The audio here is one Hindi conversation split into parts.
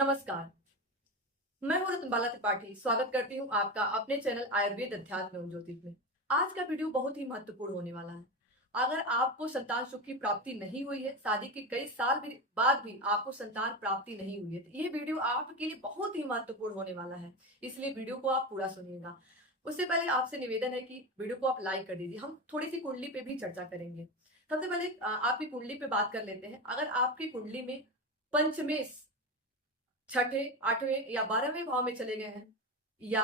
नमस्कार। मैं हूं रत्नबाला त्रिपाठी। स्वागत करती हूं आपका अपने चैनल आयुर्वेद अध्यात्म एवं ज्योतिष में। आज का वीडियो बहुत ही महत्वपूर्ण होने वाला है। अगर आपको संतान सुख की प्राप्ति नहीं हुई है, शादी के कई साल बाद भी आपको संतान प्राप्ति नहीं हुई है, तो ये वीडियो आपके लिए बहुत ही महत्वपूर्ण होने वाला है। इसलिए वीडियो को आप पूरा सुनिएगा। उससे पहले आपसे निवेदन है कि वीडियो को आप लाइक कर दीजिए। हम थोड़ी सी कुंडली पे भी चर्चा करेंगे। सबसे पहले आपकी कुंडली पे बात कर लेते हैं। अगर आपकी कुंडली में पंचमेश छठे, आठवें या 12वें भाव में चले गए हैं, या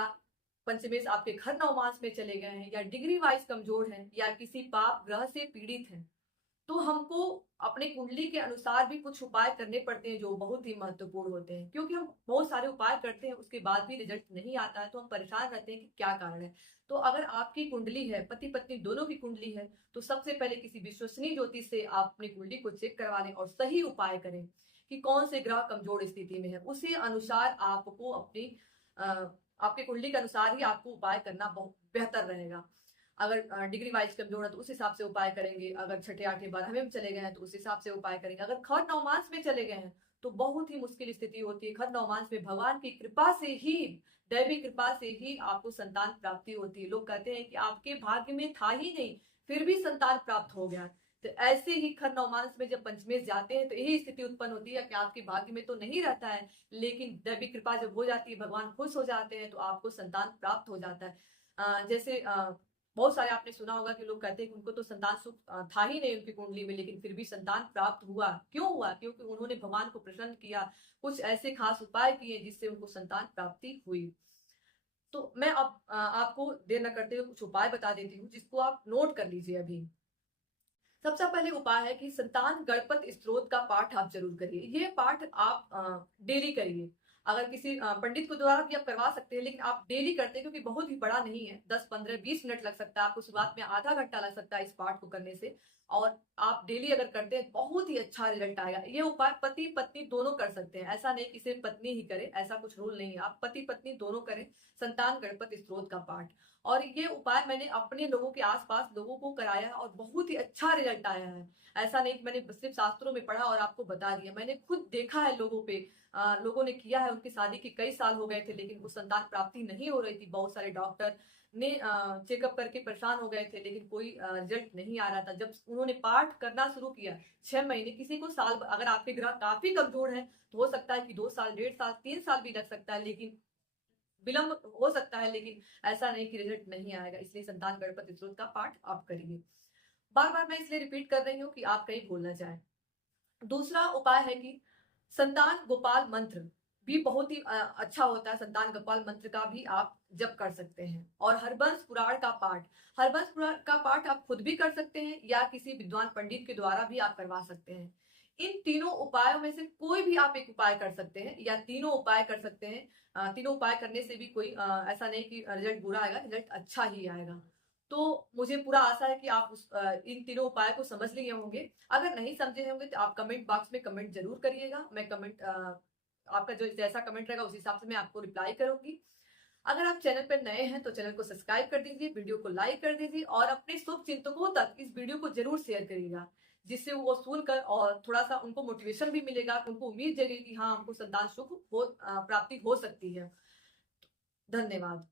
पंचमेश आपके घर नवमास में चले गए हैं, या डिग्री वाइज कमजोर हैं, या किसी पाप ग्रह से पीड़ित हैं, तो हमको अपने कुंडली के अनुसार भी कुछ उपाय करने पड़ते हैं जो बहुत ही महत्वपूर्ण होते हैं। क्योंकि हम बहुत सारे उपाय करते हैं, उसके बाद भी रिजल्ट नहीं आता है, तो हम परेशान रहते हैं कि क्या कारण है। तो अगर आपकी कुंडली है, पति पत्नी दोनों की कुंडली है, तो सबसे पहले किसी विश्वसनीय ज्योतिष से आप अपनी कुंडली को चेक करवा लें और सही उपाय करें कि कौन से ग्रह कमजोर स्थिति में है। उसी अनुसार आपको अपनी आपकी कुंडली के अनुसार ही आपको उपाय करना बहुत बेहतर रहेगा। अगर डिग्री वाइज कमजोर है तो उस हिसाब से उपाय करेंगे, अगर छठे आठवें 12वें में चले गए हैं तो उस हिसाब से उपाय करेंगे। अगर खर नवमास में चले गए हैं तो बहुत ही मुश्किल स्थिति होती है। खर नवमास में भगवान की कृपा से ही, दैवी कृपा से ही आपको संतान प्राप्ति होती है। लोग कहते हैं कि आपके भाग्य में था ही नहीं, फिर भी संतान प्राप्त हो गया। तो ऐसे ही खर नवमास में जब पंचमेश जाते हैं तो यही स्थिति उत्पन्न होती है कि आपके भाग्य में तो नहीं रहता है, लेकिन दैवी कृपा जब हो जाती है, भगवान खुश हो जाते हैं, तो आपको संतान प्राप्त हो जाता है। जैसे बहुत सारे आपने सुना होगा कि लोग कहते हैं कि उनको तो संतान सुख था ही नहीं उनकी कुंडली में, लेकिन फिर भी संतान प्राप्त हुआ। क्यों हुआ? क्योंकि उन्होंने भगवान को प्रसन्न किया, कुछ ऐसे खास उपाय किए जिससे उनको संतान प्राप्ति हुई। तो मैं अब आपको देर न करते हुए कुछ उपाय बता देती हूँ जिसको आप नोट कर लीजिए अभी। सबसे पहले उपाय है कि संतान गणपत स्तोत्र का पाठ आप जरूर करिए। ये पाठ आप डेली करिए। अगर किसी पंडित को द्वारा भी आप करवा सकते हैं, लेकिन आप डेली करते हैं क्योंकि बहुत ही बड़ा नहीं है। 10 15 20 मिनट लग सकता है आपको, शुरुआत में आधा घंटा लग सकता है इस पाठ को करने से। और आप डेली अगर करते हैं बहुत ही अच्छा रिजल्ट आएगा। ये उपाय पति पत्नी दोनों कर सकते हैं। ऐसा नहीं कि सिर्फ पत्नी ही करे, ऐसा कुछ रूल नहीं है। आप पति पत्नी दोनों करें संतान गणपत स्तोत्र का पाठ। और ये उपाय मैंने अपने लोगों के आसपास लोगों को कराया है और बहुत ही अच्छा रिजल्ट आया है। ऐसा नहीं कि मैंने सिर्फ शास्त्रों में पढ़ा और आपको बता दिया, मैंने खुद देखा है लोगों पे। लोगों ने किया है, उनकी शादी के कई साल हो गए थे लेकिन वो संतान प्राप्ति नहीं हो रही थी। बहुत सारे डॉक्टर ने चेकअप करके परेशान हो गए थे, लेकिन कोई रिजल्ट नहीं आ रहा था। जब उन्होंने पाठ करना शुरू किया, 6 महीने, किसी को साल, अगर आपके ग्रह काफी कमजोर है तो हो सकता है कि 2 साल, 1.5 साल, 3 साल भी लग सकता है, लेकिन विलंब हो सकता है, लेकिन ऐसा नहीं कि रिजल्ट नहीं आएगा। इसलिए संतान गणपति स्तोत्र का पाठ आप करिए। बार बार मैं इसलिए रिपीट कर रही हूँ कि आप कहीं भूल ना जाए। दूसरा उपाय है कि संतान गोपाल मंत्र भी बहुत ही अच्छा होता है। संतान गोपाल मंत्र का भी आप जप कर सकते हैं। और हरबंस पुराण का पाठ, हरबंस पुराण का पाठ आप खुद भी कर सकते हैं या किसी विद्वान पंडित के द्वारा भी आप करवा सकते हैं। इन तीनों उपायों में से कोई भी आप एक उपाय कर सकते हैं या तीनों उपाय कर सकते हैं। तीनों उपाय करने से भी कोई ऐसा नहीं कि रिजल्ट बुरा आएगा, रिजल्ट अच्छा ही आएगा। तो मुझे पूरा आशा है कि आप इन तीनों उपाय को समझ लिए होंगे। अगर नहीं समझे होंगे तो आप कमेंट बॉक्स में कमेंट जरूर करिएगा। मैं आपका जो जैसा कमेंट रहेगा उस हिसाब से मैं आपको रिप्लाई करूंगी। अगर आप चैनल पर नए हैं तो चैनल को सब्सक्राइब कर दीजिए, वीडियो को लाइक कर दीजिए और अपने शुभ चिंतकों तक इस वीडियो को जरूर शेयर करिएगा, जिससे वो सुनकर और थोड़ा सा उनको मोटिवेशन भी मिलेगा, उनको उम्मीद जगेगी कि हाँ, हमको संतान सुख प्राप्ति हो सकती है। धन्यवाद।